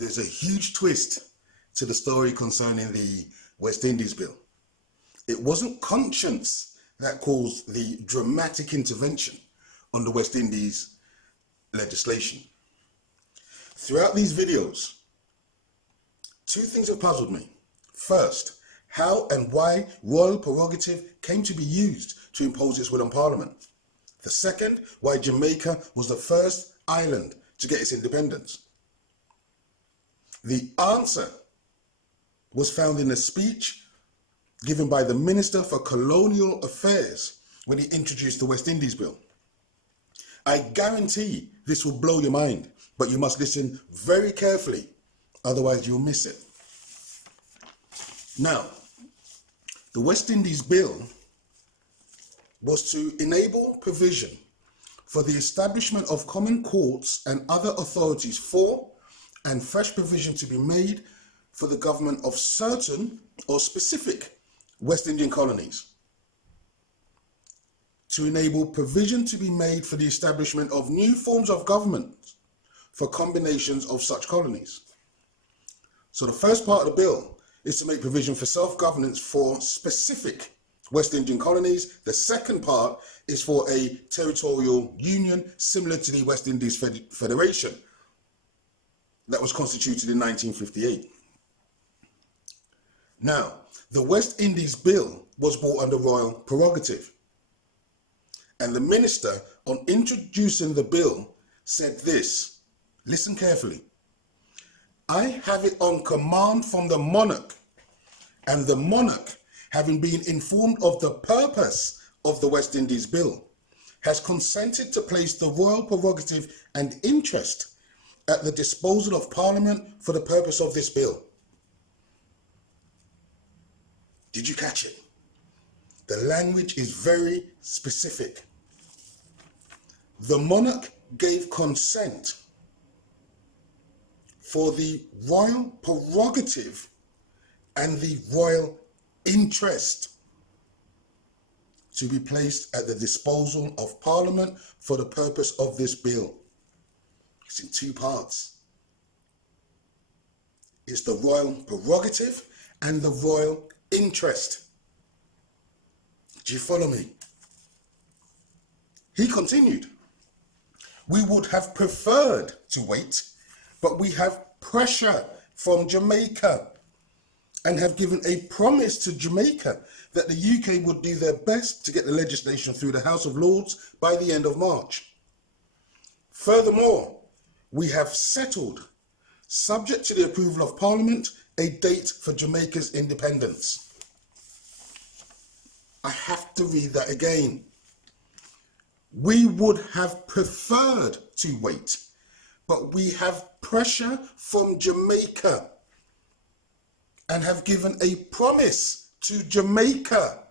There's a huge twist to the story concerning the West Indies Bill. It wasn't conscience that caused the dramatic intervention on the West Indies legislation. Throughout these videos, two things have puzzled me. First, how and why royal prerogative came to be used to impose its will on Parliament. The second, why Jamaica was the first island to get its independence. The answer was found in a speech given by the Minister for Colonial Affairs when he introduced the West Indies Bill. I guarantee this will blow your mind, but you must listen very carefully, otherwise you'll miss it. Now, the West Indies Bill was to enable provision for the establishment of common courts and other authorities for, and fresh provision to be made for the government of certain or specific West Indian colonies. To enable provision to be made for the establishment of new forms of government for combinations of such colonies. So the first part of the bill is to make provision for self-governance for specific West Indian colonies. The second part is for a territorial union similar to the West Indies Federation that was constituted in 1958. Now, the West Indies Bill was brought under royal prerogative. And the minister, on introducing the bill, said this, listen carefully. I have it on command from the monarch, and the monarch, having been informed of the purpose of the West Indies Bill, has consented to place the royal prerogative and interest at the disposal of Parliament for the purpose of this bill. Did you catch it? The language is very specific. The monarch gave consent for the royal prerogative and the royal interest to be placed at the disposal of Parliament for the purpose of this bill. It's in two parts. It's the royal prerogative and the royal interest. Do you follow me? He continued, we would have preferred to wait, but we have pressure from Jamaica and have given a promise to Jamaica that the UK would do their best to get the legislation through the House of Lords by the end of March. Furthermore, we have settled, subject to the approval of Parliament, a date for Jamaica's independence. I have to read that again. We would have preferred to wait, but we have pressure from Jamaica and have given a promise to Jamaica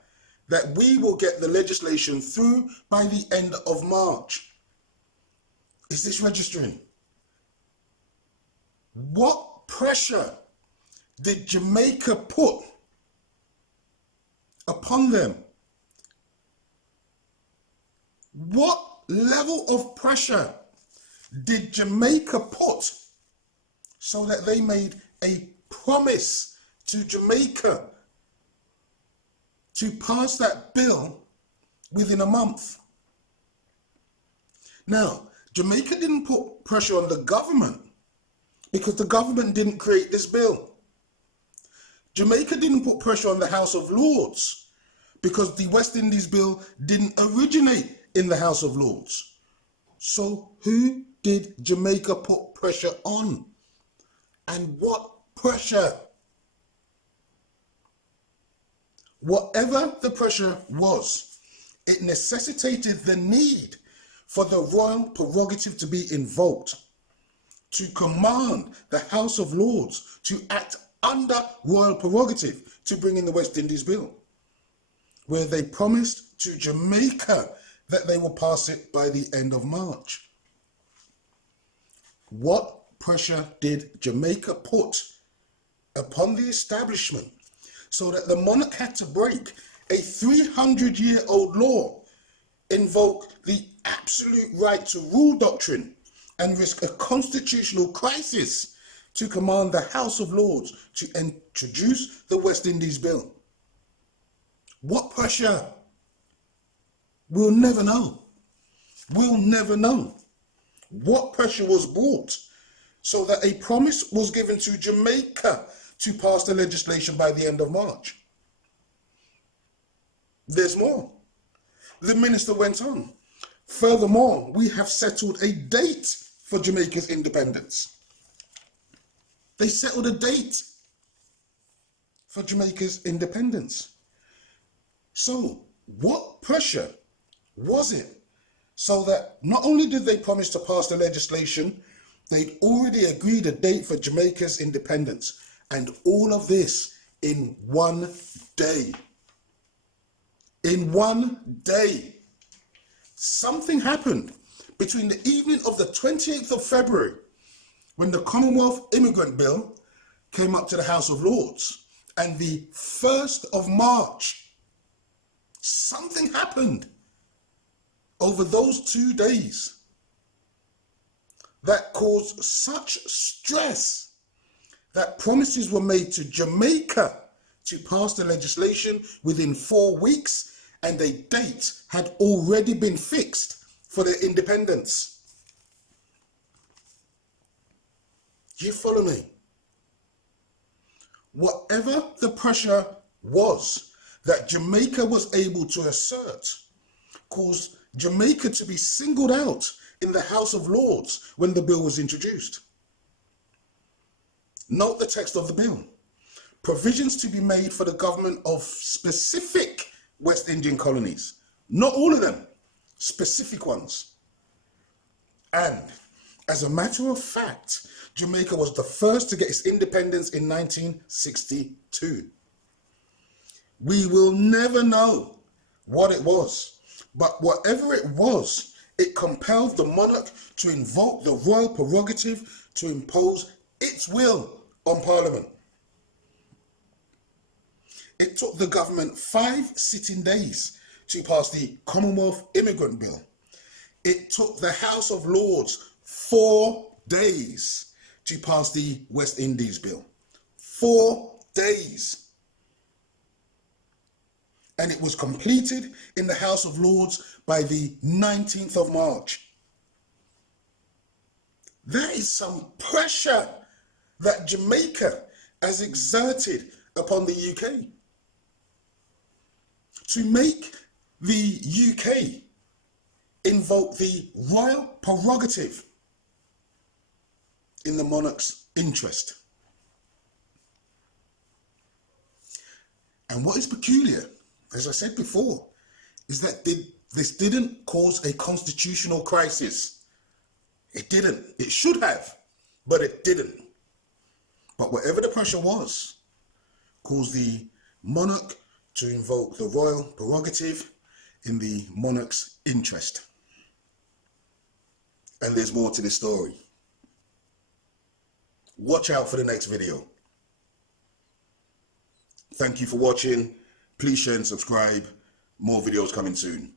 that we will get the legislation through by the end of March. Is this registering? What pressure did Jamaica put upon them? What level of pressure did Jamaica put so that they made a promise to Jamaica to pass that bill within a month? Now, Jamaica didn't put pressure on the government because the government didn't create this bill. Jamaica didn't put pressure on the House of Lords because the West Indies Bill didn't originate in the House of Lords. So who did Jamaica put pressure on? And what pressure? Whatever the pressure was, it necessitated the need for the royal prerogative to be invoked, to command the House of Lords to act under royal prerogative to bring in the West Indies Bill, where they promised to Jamaica that they will pass it by the end of March. What pressure did Jamaica put upon the establishment so that the monarch had to break a 300-year-old law, invoke the absolute right to rule doctrine, and risk a constitutional crisis to command the House of Lords to introduce the West Indies Bill. What pressure? We'll never know. We'll never know. What pressure was brought so that a promise was given to Jamaica to pass the legislation by the end of March? There's more. The minister went on. Furthermore, we have settled a date for Jamaica's independence. They settled a date for Jamaica's independence. So, what pressure was it so that not only did they promise to pass the legislation, they'd already agreed a date for Jamaica's independence, and all of this in one day. In one day. Something happened between the evening of the 28th of February, when the Commonwealth Immigrant Bill came up to the House of Lords, and the 1st of March. Something happened over those 2 days that caused such stress that promises were made to Jamaica to pass the legislation within 4 weeks, and a date had already been fixed for their independence. You follow me? Whatever the pressure was that Jamaica was able to assert caused Jamaica to be singled out in the House of Lords when the bill was introduced. Note the text of the bill. Provisions to be made for the government of specific West Indian colonies. Not all of them, specific ones. And as a matter of fact, Jamaica was the first to get its independence in 1962. We will never know what it was, but whatever it was, it compelled the monarch to invoke the royal prerogative to impose its will on Parliament. It took the government 5 sitting days to pass the Commonwealth Immigrant Bill. It took the House of Lords 4 days to pass the West Indies Bill. 4 days. And it was completed in the House of Lords by the 19th of March. That is some pressure that Jamaica has exerted upon the UK to make the UK invoke the royal prerogative in the monarch's interest. And what is peculiar, as I said before, is that this didn't cause a constitutional crisis. It didn't. It should have, but it didn't. But whatever the pressure was, caused the monarch to invoke the royal prerogative in the monarch's interest. And there's more to this story. Watch out for the next video. Thank you for watching. Please share and subscribe. More videos coming soon.